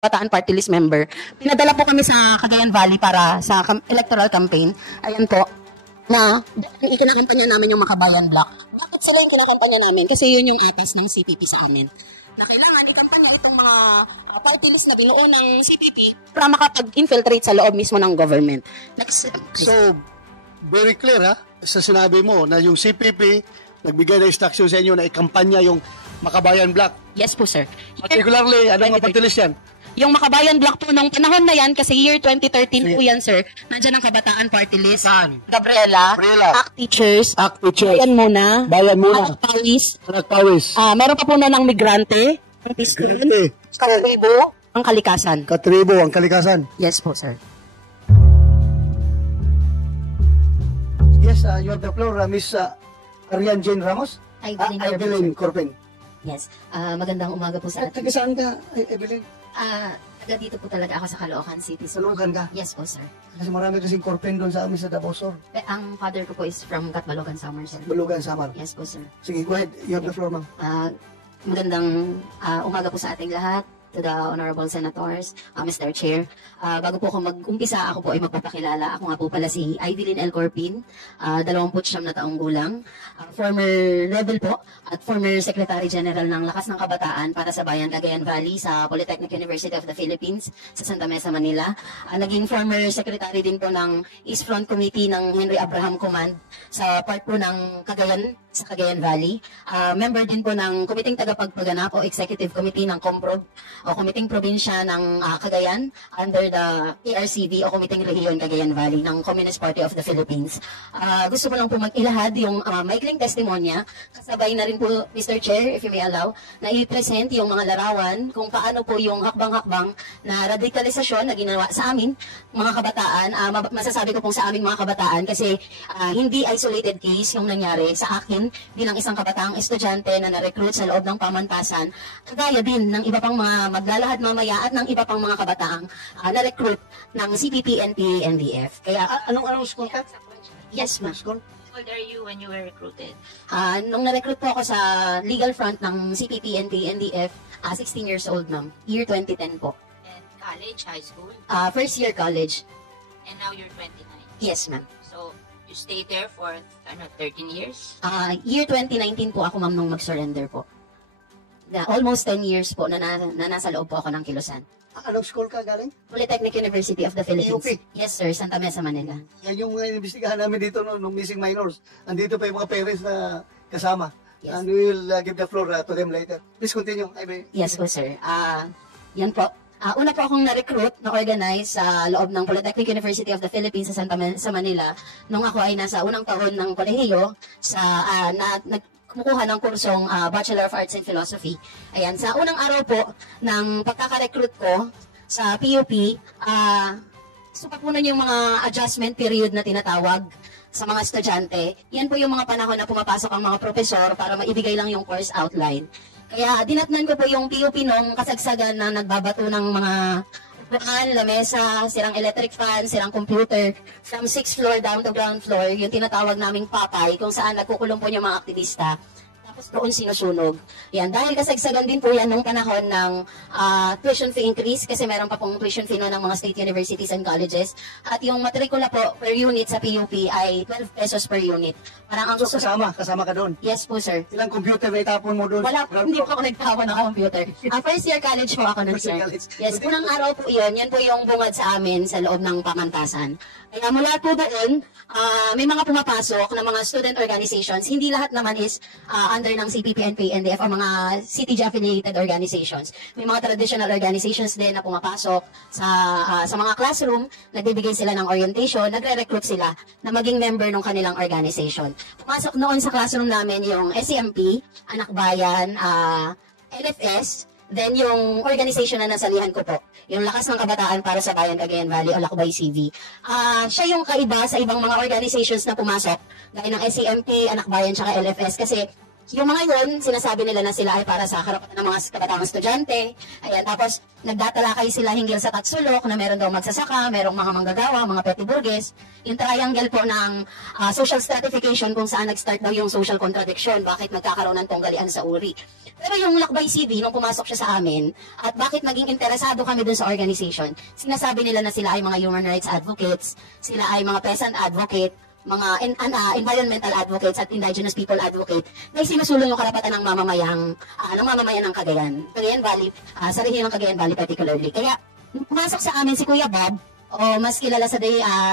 Bataan Party List member. Pinadala po kami sa Cagayan Valley para sa electoral campaign. Ayan po, na ikinakampanya namin yung Makabayan Block. Bakit sila yung kinakampanya namin? Kasi yun yung atas ng CPP sa amin. Na kailangan ikampanya itong mga party list na binuo ng CPP para makapag-infiltrate sa loob mismo ng government. Next. So, very clear ha, sa sinabi mo na yung CPP nagbigay ng instruction sa inyo na ikampanya yung Makabayan Block. Yes po, sir. Particularly, anong mga party list yan? Yung Makabayan Block po nung panahon na yan, kasi year 2013 po yan, sir. Nandiyan ang Kabataan Party List. Saan? Gabriela. Gabriela. ACT Teachers. ACT Teachers. Bayan Muna. Bayan Muna. Anak Pawis. Anak Pawis. Meron pa po na ng Migrante. Ang Piston. Katribo. Ang Kalikasan. Katribo, ang Kalikasan. Yes po, sir. Yes, you have the floor, Miss Arian Jane Ramos. Evelyn Corpen. Yes. Magandang umaga po sa atin. Taga saan ka, Evelyn? Taga dito po talaga ako sa Caloocan City. So, Salugan ka? yes po, sir. Kasi marami kasing Corpen doon sa amin sa Davao Sur. Ang father ko po is from Catbalogan, Samar, sir. Balugan, Samar. Yes po, sir. Sige, go ahead. You have the floor, ma'am. Magandang umaga po sa ating lahat. To the Honorable Senators, Mr. Chair. Bago po ako mag-umpisa, ako po ay magpapakilala. Ako nga po pala si Idilyn L. Corpin, 29 na taong gulang, former rebel po at former Secretary General ng Lakas ng Kabataan para sa Bayan Cagayan Valley sa Polytechnic University of the Philippines sa Santa Mesa, Manila. Naging former Secretary din po ng East Front Committee ng Henry Abraham Command sa part po ng Cagayan sa Cagayan Valley. Member din po ng Kumiting Tagapagpaganap o Executive Committee ng COMPROB o Kumiting Probinsya ng Cagayan under the PRCV o Kumiting Rehiyon Cagayan Valley ng Communist Party of the Philippines. Gusto ko lang po mag-ilahad yung maikling testimonya. Kasabay na rin po, Mr. Chair, if you may allow, na i-present yung mga larawan kung paano po yung hakbang-hakbang na radikalisasyon na ginawa sa amin, mga kabataan. Masasabi ko pong sa aming mga kabataan kasi hindi isolated case yung nangyari sa akin bilang isang kabataang estudyante na na-recruit sa loob ng pamantasan, kagaya din ng iba pang mga maglalahad mamaya at ng iba pang mga kabataang na-recruit ng CPP, NPA, NDF. Kaya, Anong school ka? yes, ma'am. School? How old are you when you were recruited? Nung na-recruit po ako sa legal front ng CPP, NPA, NDF, 16 years old, ma'am. Year 2010 po. And college, high school, First year college. and now you're 29. Yes, ma'am. So, you stayed there for 13 years? Year 2019 po ako, ma'am, nung mag-surrender po. Almost 10 years po na nasa loob po ako ng Kilusan. Anong school ka galing? Polytechnic University of the Philippines. PUP? Yes, sir. Santa Mesa, Manila. Yan yung inimbestigahan namin dito nung missing minors. Andito pa yung mga parents na kasama. Yes. And we will give the floor to them later. Please continue. Yes po, sir. Yan po. Una po akong na-recruit, na-organize sa loob ng Polytechnic University of the Philippines sa sa Manila nung ako ay nasa unang taon ng kolehiyo sa kumukuha ng kursong Bachelor of Arts in Philosophy. Ayan, sa unang araw po ng pagkaka-recruit ko sa PUP, supapunan yung mga adjustment period na tinatawag sa mga estudyante. Yan po yung mga panahon na pumapasok ang mga profesor para maibigay lang yung course outline. Kaya dinatnan ko po yung PUP nung kasagsagan na nagbabato ng mga upuan, lamesa, sirang electric fan, sirang computer, from 6th floor down to ground floor, yung tinatawag naming papay, kung saan nagkukulong po yung mga aktivista. Tapos doon sinusunog. Yan, dahil kasagsagan din po yan nung panahon ng tuition fee increase, kasi meron pa pong tuition fee noon ng mga state universities and colleges. At yung matrikula po per unit sa PUP ay 12 pesos per unit. Parang ang So, gusto kasama ka doon. Yes po, sir. Ilang computer na itapon mo doon? Wala, hindi po ako nagtawa ng computer. First year college po ako nun, First year sir. college. Yes, unang araw po yun. Yan po yung bungad sa amin sa loob ng pamantasan. Kaya mula po doon, may mga pumapasok na mga student organizations. Hindi lahat naman is under ng CPP, NPA, NDF o mga CTG-affiliated organizations. May mga traditional organizations din na pumapasok sa mga classroom, nagbibigay sila ng orientation, nagre-recruit sila na maging member ng kanilang organization. Pumasok noon sa classroom namin yung SCMP, Anak Bayan, LFS, then yung organization na nasalihan ko po, yung Lakas ng Kabataan para sa Bayan Cagayan Valley o Lakbay CV. Siya yung kaiba sa ibang mga organizations na pumasok, gaya ng SCMP, Anak Bayan, tsaka LFS, kasi yung mga yun, sinasabi nila na sila ay para sa karapatan ng mga kabataang estudyante. Ayan, tapos nagdatalakay sila hinggil sa tatsulok na meron daw magsasaka, merong mga manggagawa, mga petty burgess. Yung triangle po ng social stratification kung saan nag-start daw yung social contradiction, bakit nagkakaroon ng tunggalian sa uri. Pero yung Lakbay CV, nung pumasok siya sa amin, at bakit naging interesado kami dun sa organization, sinasabi nila na sila ay mga human rights advocates, sila ay mga peasant advocate, mga environmental advocates at indigenous people advocate na sinusulong yung karapatan ng mamamayan ng Cagayan Valley, sa rehiyon ng Cagayan Valley particularly. Kaya, pumasok sa amin si Kuya Bob, o mas kilala sa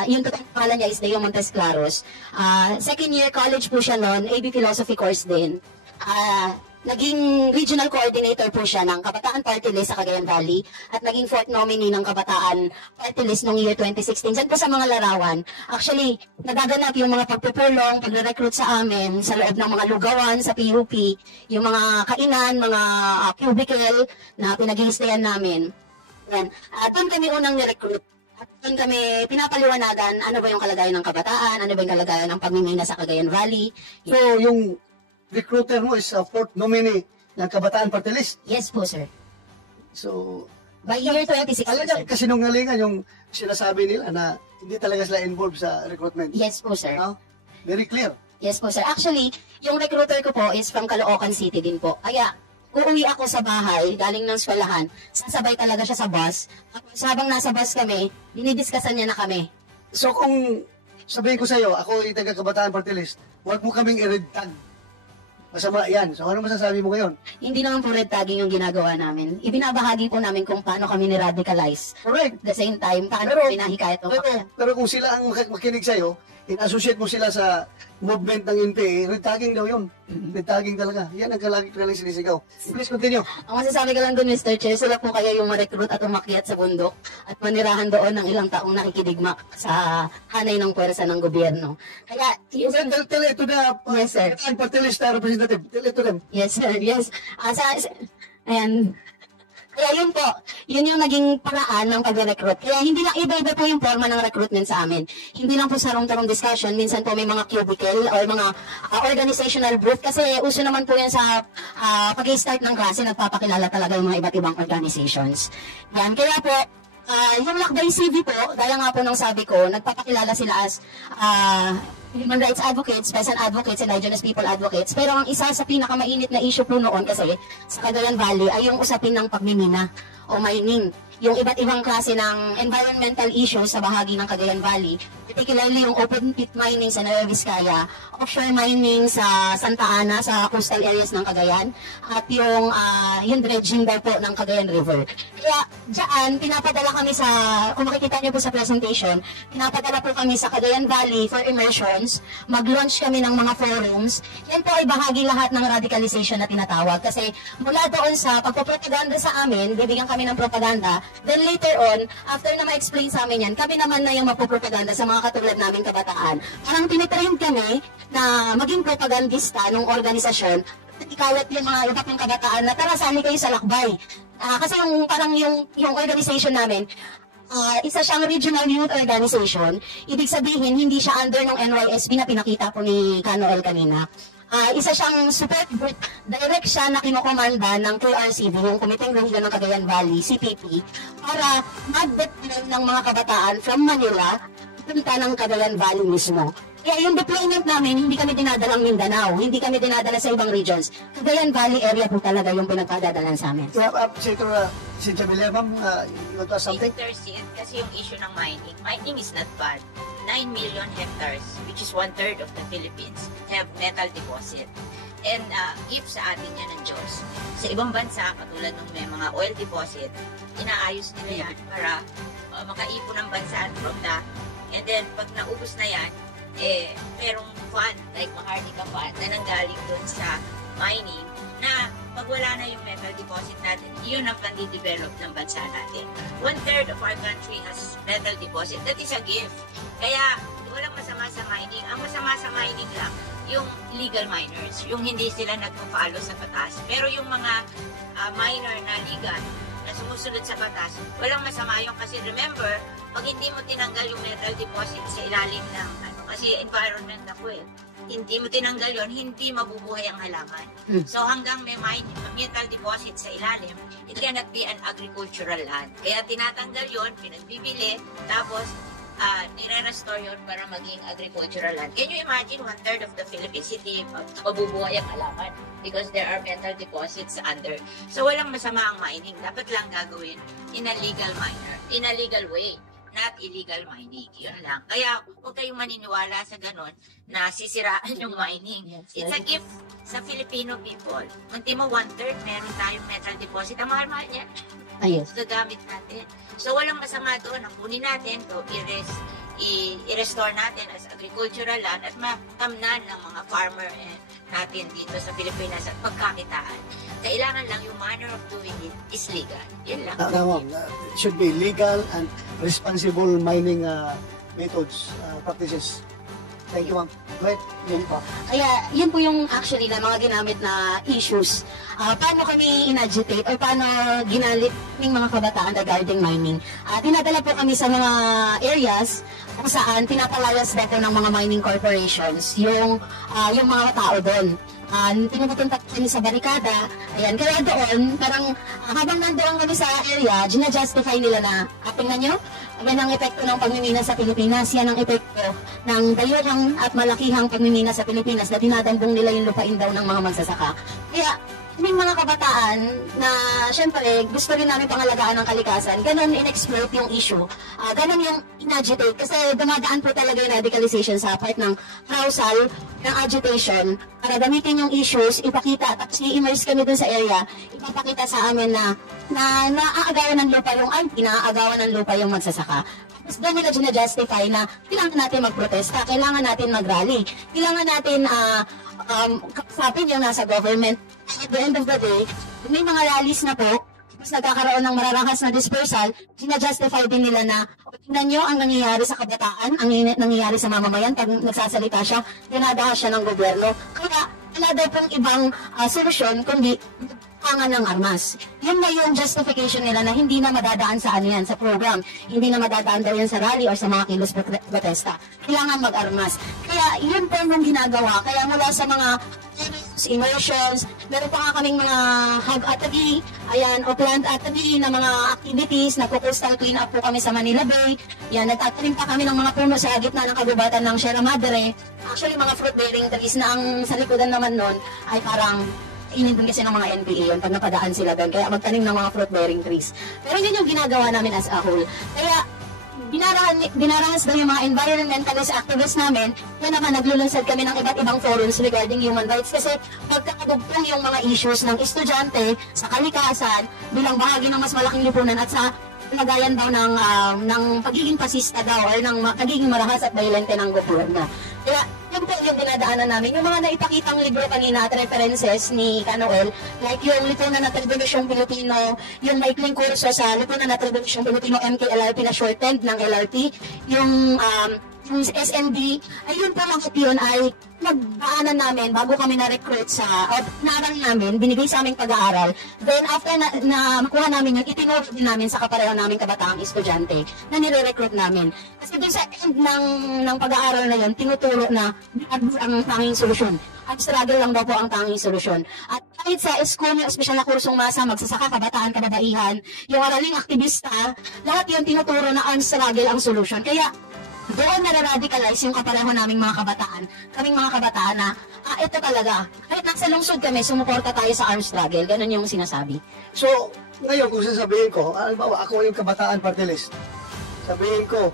yung totoong pangalan niya is Deo Montes Claros. Second year college po siya noon, AB Philosophy course din. Naging regional coordinator po siya ng Kabataan Party List sa Cagayan Valley at naging fourth nominee ng Kabataan Party List noong year 2016. Diyan po sa mga larawan, actually, nagaganap yung mga pagpupulong, pagre-recruit sa amin, sa loob ng mga lugawan, sa PUP, yung mga kainan, mga cubicle na pinag-iistayan namin. Yan. At doon kami unang ni-recruit. At doon kami pinapaliwanagan ano ba yung kalagayan ng kabataan, ano ba yung kalagayan ng pagmimina sa Cagayan Valley. So, yung recruiter mo is a fourth nominee ng Kabataan Party List. Yes po, sir. So, By year 2016, talagang sir. kasinungalingan yung sinasabi nila na hindi talaga sila involved sa recruitment. Yes po, sir. No? Very clear. Yes po, sir. Actually, yung recruiter ko po is from Caloocan City din po. Kaya, uuwi ako sa bahay, galing ng eskwelahan, sasabay talaga siya sa bus. Tapos habang nasa bus kami, dinidiscusan niya na kami. So, kung sabihin ko sa iyo, ako ay taga Kabataan Party List, huwag mo kaming i-red tag. Masama yan. So, ano masasabi mo ngayon? Hindi naman po red tagging yung ginagawa namin. Ibinabahagi po namin kung paano kami ni-radicalize. Correct. At the same time, paano Pero- pinahikayat ng Pero kung sila ang makinig sa'yo, in-associate mo sila sa movement ng NPA, red tagging daw yun. Red tagging talaga. Yan ang kalagi sinisigaw. Please continue. Ang masasabi ko lang doon, Mr. Chair, sila po kaya yung ma-recruit at umakyat sa bundok at manirahan doon ng ilang taong nakikidigma sa hanay ng puwersa ng gobyerno. Kaya, Tell it to the Yes, sir. Kabataan Party List representative. Tell it to them. yes, sir, yes. Ayan. Kaya yun po, yun yung naging paraan ng pag-recruit. Kaya hindi lang iba-iba po yung forma ng recruitment sa amin. Hindi lang po sa tarong discussion, minsan po may mga cubicle or mga organizational group kasi uso naman po yan sa pag-start ng klase, nagpapakilala talaga yung mga iba't ibang organizations. Yan, kaya po, yung Lakbay CV po, dahil nga po nung sabi ko, nagpapakilala sila as human rights advocates, peasant advocates, indigenous people advocates. Pero ang isa sa pinakamainit na issue po noon kasi sa Cagayan Valley ay yung usapin ng pagmimina o mining. Yung iba't ibang klase ng environmental issues sa bahagi ng Cagayan Valley, particularly yung open pit mining sa Nueva Vizcaya, offshore mining sa Santa Ana, sa coastal areas ng Cagayan, at yung dredging daw po ng Cagayan River. Kaya dyan, pinapadala kami sa, kung makikita niyo po sa presentation, pinapadala po kami sa Cagayan Valley for immersions, mag-launch kami ng mga forums. Yan po ay bahagi lahat ng radicalization na tinatawag. Kasi mula doon sa pagpapropaganda sa amin, bibigyan kami ng propaganda. Then later on, after na ma-explain sa amin yan, kami naman na yung magpupropaganda sa mga katulad namin kabataan. Parang tinitrain kami na maging propagandista ng organisasyon at ikawat yung mga iba pang kabataan na tara, sali kayo sa lakbay. Kasi yung organization namin, isa siyang regional youth organization. Ibig sabihin, hindi siya under ng NYSB na pinakita po ni Kanoel kanina. Isa siyang support group, direct siya na kinokomanda ng KRCV, yung Committee Region ng Cagayan Valley, CPP, para mag-deploy ng mga kabataan from Manila punta ng Cagayan Valley mismo. Kaya yung deployment namin, hindi kami dinadalang Mindanao, hindi kami dinadala sa ibang regions. Cagayan Valley area po talaga yung pinagpadadalan sa amin. Yeah, Senator Cynthia Villar, ma'am, you want to ask something? Kasi yung issue ng mining, mining is not bad. 9 million hectares, which is 1/3 of the Philippines, have metal deposit. And if sa atin yan ng Diyos, sa ibang bansa, katulad ng may mga oil deposit, inaayos nila yan para makaipon ng bansa from that. And then, pag naubos na yan, merong fund, like Maharlika Fund, na nanggaling dun sa mining, na pag wala na yung metal deposit natin, yun ang pandi-develop ng bansa natin. 1/3 of our country has metal deposit. That is a gift. Kaya, walang masama sa mining. Ang masama sa mining lang, yung legal miners, yung hindi sila nagpa-follow sa batas. Pero yung mga miner na legal, na sumusunod sa batas, walang masama yung kasi remember, pag hindi mo tinanggal yung metal deposit sa ilalim ng kasi environment ako eh. Hindi mo tinanggal yon, hindi mabubuhay ang halaman. So hanggang may mineral deposit sa ilalim, it cannot be an agricultural land. Kaya tinatanggal yon, pinagbibili, tapos nire-restore yun para maging agricultural land. Can you imagine 1/3 of the Philippines hindi mabubuhay ang halaman because there are metal deposits under. So walang masama ang mining. Dapat lang gagawin in a legal way. Not illegal mining. Yun lang. Kaya huwag kayong maniniwala sa ganon na sisiraan yung mining. It's a gift sa Filipino people. Kunti mo 1/3, meron tayong metal deposit. Ang mahal-mahal niya. Ayos. Gagamit natin. So walang masama doon. Ang kunin natin to i-restore natin as agricultural land at matamnan ng mga farmer natin dito sa Pilipinas at pagkakitaan. Kailangan lang yung manner of doing it is legal. Yun lang. It should be legal and responsible mining methods, practices. Thank you, ma'am. Go ahead. Yun po. Kaya, yun po yung actually na mga ginamit na issues. Paano kami in-agitate or paano ginalit ng mga kabataan regarding mining. Dinadala po kami sa mga areas kung saan pinapalayas daw po ng mga mining corporations yung mga tao doon. Pinupunta kami sa barikada, ayan, kaya doon, parang habang nandoon kami sa area, gina-justify nila na, tingnan nyo, yan ang epekto ng pagmimina sa Pilipinas, yan ang epekto ng dayurang at malakihang pagmimina sa Pilipinas na dinadambong nila yung lupain daw ng mga magsasaka. Kaya, may mga kabataan na, syempre, gusto rin namin pangalagaan ng kalikasan, ganun in-exploit yung issue, ganun yung in-agitate, kasi dumadaan po talaga yung radicalization sa part ng carousel, ng agitation, para gamitin yung issues, ipakita, tapos i-immerse kami dun sa area, ipapakita sa amin na naaagawan ng lupa yung IP, naaagawan ng lupa yung magsasaka. Tapos doon nila gina-justify na kailangan natin magprotesta, kailangan natin mag-rally, kailangan natin kausapin yung nasa government. At the end of the day, may mga rallies na po, mas nagkakaroon ng mararahas na dispersal, gina-justify din nila na tingnan nyo ang nangyayari sa kabataan, ang nangyayari sa mamamayan pag nagsasalita siya, dinadaha siya ng gobyerno. Kaya wala daw pong ibang solusyon kundi pangan ng armas. Yun na yung justification nila na hindi na madadaan sa ano yan, sa program. Hindi na madadaan daw yan sa rally or sa mga kilos protesta. Kailangan mag-armas. Kaya yun po yung ginagawa. Kaya mula sa mga immersions, meron pa nga kaming mga hag-atagi, ayan, o plant atagi na mga activities, nagpo-coastal clean up po kami sa Manila Bay. Yan, nagtatanim pa kami ng mga puno sa gitna ng kagubatan ng Sierra Madre. Actually, mga fruit-bearing trees na ang sa likodan naman nun ay parang inindun kasi ng mga NPA yun pag napadaan sila doon. Kaya magtanim ng mga fruit-bearing trees. Pero yun yung ginagawa namin as a whole. Kaya dinarahas daw yung mga environmentalist activists namin na naman naglulunsad kami ng iba't ibang forums regarding human rights kasi pagkakadugtong yung mga issues ng estudyante sa kalikasan bilang bahagi ng mas malaking lipunan at sa lagayan daw ng pagiging pasista daw or ng pagiging marahas at violente ng gobyerno. Kaya yun po yung dinadaanan namin. Yung mga naipakitang libro kanina at references ni Kanoel, like yung Lipunan at Revolusyong Pilipino, yung maikling kurso sa Lipunan at Revolusyong Pilipino MKLRP na shortened ng LRT, yung SND, ayun po lang yun ay nagdaanan namin bago kami na-recruit sa, naaral namin, binigay sa aming pag-aaral. Then after na makuha namin yun, itinuro din namin sa kapareho naming kabataang estudyante na nire-recruit namin. Kasi dun sa end ng pag-aaral na yun, tinuturo na ang tanging solusyon. At struggle lang daw po ang tanging solusyon. At kahit sa school, yung espesyal na kursong masa, magsasaka, kabataan, kababaihan, yung araling aktivista, lahat yun tinuturo na ang struggle ang solusyon. Kaya doon nare-radicalize yung kapareho naming mga kabataan. Kaming mga kabataan na, ito talaga. Kahit nasa lungsod kami, sumuporta tayo sa armed struggle. Ganon yung sinasabi. So, ngayon kung sasabihin ko, halimbawa ako yung kabataan party list, sabihin ko,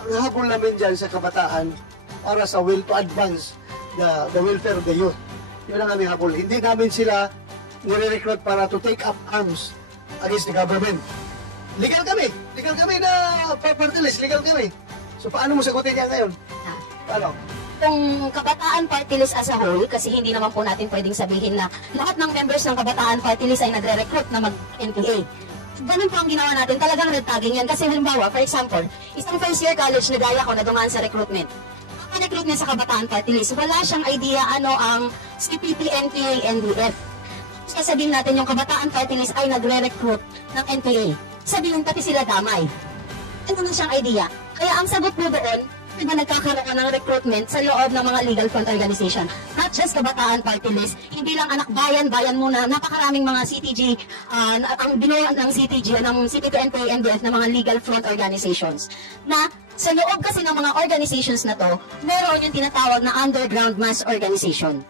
ang habol namin dyan sa kabataan para sa will to advance the welfare of the youth. Yun ang aming habol. Hindi namin sila nire-recruit para to take up arms against the government. Legal kami na party list, legal kami. So, paano mo sagutin niya ngayon? Paano? Kung Kabataan Party List as a whole, kasi hindi naman po natin pwedeng sabihin na lahat ng members ng Kabataan Party List ay nagre-recruit na mag-NPA. Ganun po ang ginawa natin. Talagang red tagging yan. Kasi halimbawa, for example, isang first year college na gaya ko na dumaan sa recruitment. Ang recruit niya sa Kabataan Party List, wala siyang idea ano ang CPP, NPA, NDF. Sasabihin natin yung Kabataan Party List ay nagre-recruit ng NPA. Sabihin pati sila damay. Ano na siyang idea? Kaya ang sagot mo doon, Diba nagkakaroon ng recruitment sa loob ng mga legal front organization? Not just Kabataan Party List, hindi lang Anak Bayan, Bayan Muna, napakaraming mga CTG, ang binuo ng CTG, ng CPP-NPA, NDF na mga legal front organizations. Na sa loob kasi ng mga organizations na to, meron yung tinatawag na underground mass organization.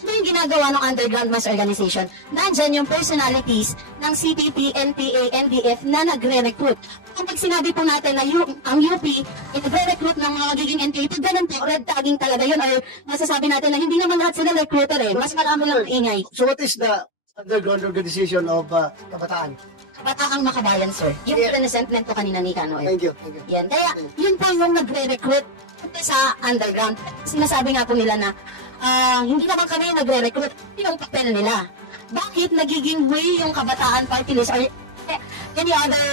Ano yung ginagawa ng underground mass organization? Nandyan yung personalities ng CPP, NPA, NDF na nagre-recruit. Kapag sinabi po natin na ang UP nagre-recruit ng mga magiging NPA, pag ganun po, red tagging talaga yun, or masasabi natin na hindi naman lahat sila recruiter eh. Mas marami lang ingay. So what is the underground organization of Kabataan? Kabataang Makabayan, sir. Yung presentment po kanina ni Kano. Thank you. Thank you. Yan. Kaya, yun po yung nagre-recruit sa underground. Sinasabi nga po nila na hindi naman kami nagre-recruit. Yung papel nila. Bakit nagiging way yung Kabataan Party List or any other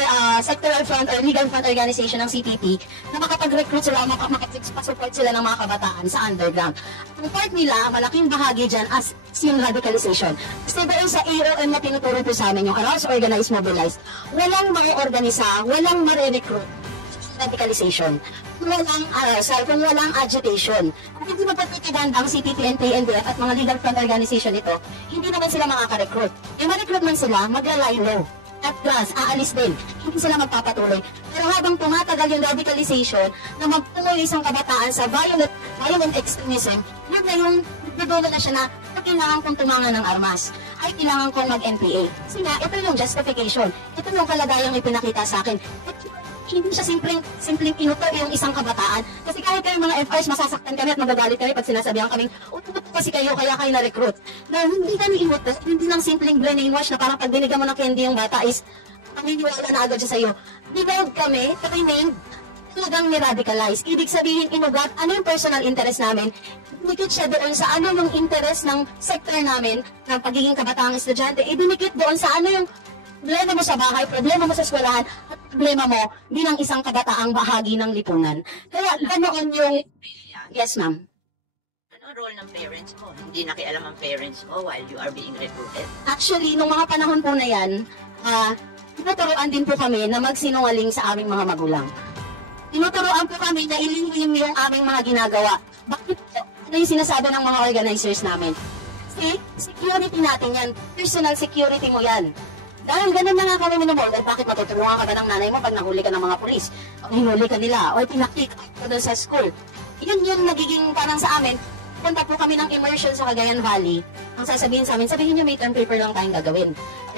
sectoral front or legal front organization ng CPP na makapag-recruit sila, makapag-support sila ng mga kabataan sa underground? Ang part nila, malaking bahagi dyan as yung radicalization. Kasi doon sa AOM na tinuturo po sa amin, yung Arouse, Organize, Mobilize, walang ma-organisa, walang ma-recruit radicalization. Kung walang arousal, kung walang agitation. Kung hindi mapagpipiganda ang CPP, NPA, NDF at mga legal front organization ito, hindi naman sila makaka-recruit. Yung ma-recruit man sila, maglalay low. At plus, aalis din. Hindi sila magpapatuloy. Pero habang tumatagal yung radicalization na magtuloy isang kabataan sa violent extremism, yun na yung nadulo na siya na kailangan kong tumangan ng armas. Ay, kailangan kong mag-NPA. Kasi nga, ito yung justification. Ito yung kalagayang ipinakita sa akin. Hindi siya simpleng inuto yung isang kabataan. Kasi kahit kayo mga FRs, masasaktan kami at magagalit kami pag sinasabihan kaming, ututo kasi kayo, kaya kayo na-recruit. Na hindi kami inuto, hindi lang simpleng brainwash na parang pag binigyan mo ng candy yung bata is, paniniwala na agad siya sa'yo. Dinawag kami, training, talagang ni-radicalize. Ibig sabihin, inugat, ano yung personal interest namin? Dinikit siya doon sa ano yung interest ng sector namin, ng pagiging kabataang estudyante. Idinikit doon sa ano yung problema mo sa bahay, problema mo sa eskwelahan, at problema mo bilang isang kabataang bahagi ng lipunan. Kaya ganoon yung... Yes, ma'am. Anong role ng parents mo? Hindi nakialam ang parents mo while you are being recruited? Actually, nung mga panahon po na yan, tinuturoan din po kami na magsinungaling sa aming mga magulang. Tinuturoan po kami na ilihim yung aming mga ginagawa. Bakit po? Ano yung sinasabi ng mga organizers namin? Kasi security natin yan. Personal security mo yan. Dahil ganun na nga kami minumolder, bakit matutulungan ka ba ng nanay mo pag nahuli ka ng mga pulis? Pag hinuli ka nila, o pinakick out ka doon sa school. Yun yung nagiging parang sa amin, punta po kami ng immersion sa Cagayan Valley. Ang sasabihin sa amin, sabihin nyo may term paper lang tayong gagawin.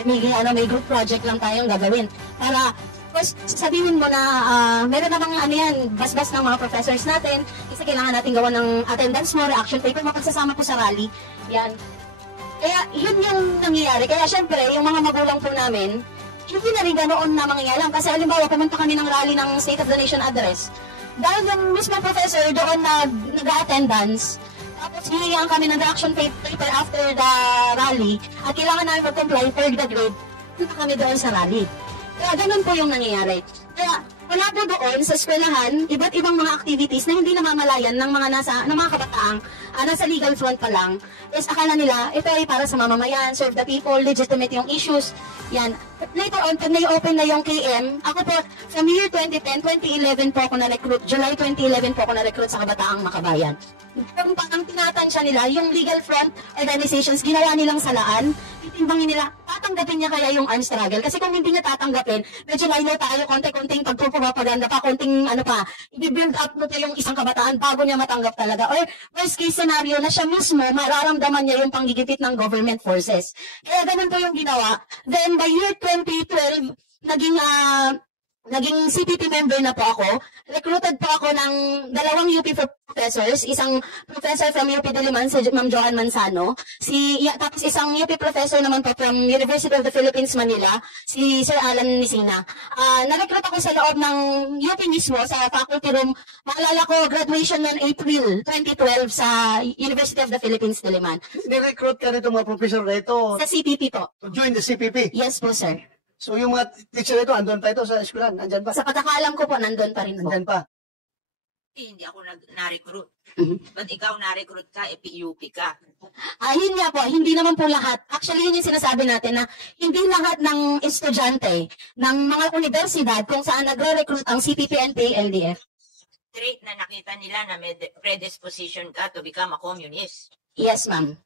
May group project lang tayong gagawin. Para, first, sabihin mo na, meron namang ano yan, basbas ng mga professors natin, kasi kailangan natin gawa ng attendance mo, reaction paper, mapagsasama po sa rally. Yan. Kaya yun yung nangyayari. Kaya syempre, yung mga magulang po namin, hindi na rin ganoon na mangyayari. Kasi halimbawa, pumunta kami ng rally ng State of the Nation Address. Dahil yung mismo professor doon nag-attendance, tapos hihingihan kami ng reaction paper after the rally, at kailangan namin mag-comply for the grade, punta kami doon sa rally. Kaya ganun po yung nangyayari. Kaya wala po doon sa eskwelahan, iba't ibang mga activities na hindi namamalayan ng mga kabataang nasa legal front pa lang, is akala nila, ito ay para sa mamamayan, serve the people, legitimate yung issues. Yan. Later on, pag na-open na yung KM, ako po, from year 2010, 2011 po ako na-recruit, July 2011 po ako na-recruit sa Kabataang Makabayan. Kung parang tinatansya nila, yung legal front organizations, ginawa nilang salaan, titimbangin nila, tatanggapin niya kaya yung armed struggle. Kasi kung hindi niya tatanggapin, medyo lalo tayo, konti-konting pagpupropaganda pa, konting ano pa, i-build up mo pa yung isang kabataan bago niya matanggap talaga. Or worst case scenario na siya mismo, mararamdaman niya yung panggigipit ng government forces. Kaya ganun po yung ginawa. Then by year 2012, naging CPP member na po ako. Recruited po ako ng 2 UP professors, isang professor from UP Diliman, si Ma'am Joan Manzano, tapos isang UP professor naman po from University of the Philippines, Manila, si Sir Alan Nisina. Na-recruit ako sa loob ng UP mismo, sa faculty room. Maalala ko, graduation noong April 2012 sa University of the Philippines, Diliman. Ni-recruit ka nito mga professor na ito Sa CPP po. to join the CPP. Yes po, sir. So yung mga teacher ito, andun pa ito sa eskwelahan, andyan pa. Sa pagkakaalam ko po, nandun pa rin po. Andyan pa. Hindi ako na-recruit. Ba't ikaw na-recruit ka, PUP ka? Yun nga po, hindi naman po lahat. Actually, yun yung sinasabi natin na hindi lahat ng estudyante ng mga universidad kung saan nagre-recruit ang CPP, NPA, LDF trait na nakita nila na may predisposition ka to become a communist. Yes, ma'am.